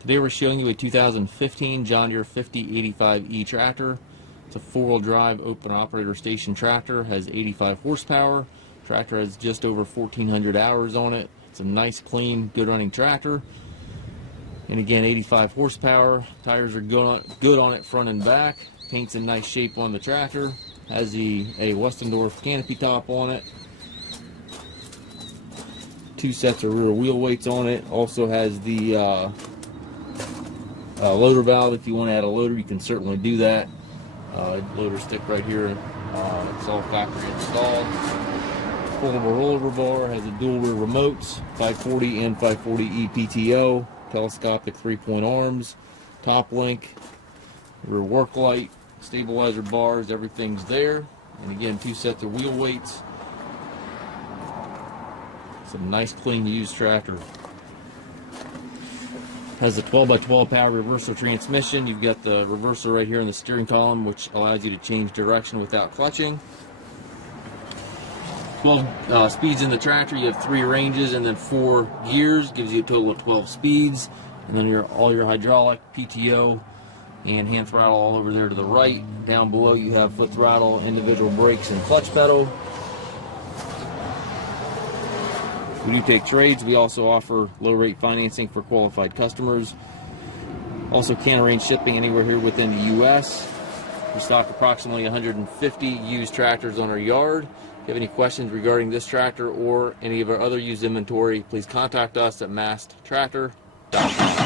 Today we're showing you a 2015 John Deere 5085E tractor. It's a four-wheel drive open operator station tractor, has 85 horsepower. Tractor has just over 1,400 hours on it. It's a nice, clean, good running tractor. And again, 85 horsepower. Tires are good on it front and back. Paint's in nice shape on the tractor. Has a Westendorf canopy top on it. 2 sets of rear wheel weights on it. Also has the loader valve. If you want to add a loader, you can certainly do that. Loader stick right here. It's all factory installed. Foldable rollover bar. Has a dual rear remotes, 540 and 540E PTO. Telescopic 3-point arms. Top link. Rear work light. Stabilizer bars. Everything's there. And again, 2 sets of wheel weights. Some nice, clean, used tractor. Has a 12x12 power reversal transmission. You've got the reverser right here in the steering column, which allows you to change direction without clutching. 12 speeds in the tractor. You have 3 ranges and then 4 gears. Gives you a total of 12 speeds. And then all your hydraulic, PTO, and hand throttle all over there to the right. Down below you have foot throttle, individual brakes, and clutch pedal. We do take trades. We also offer low-rate financing for qualified customers. Also can arrange shipping anywhere here within the U.S. We stock approximately 150 used tractors on our yard. If you have any questions regarding this tractor or any of our other used inventory, please contact us at massedtractor.com.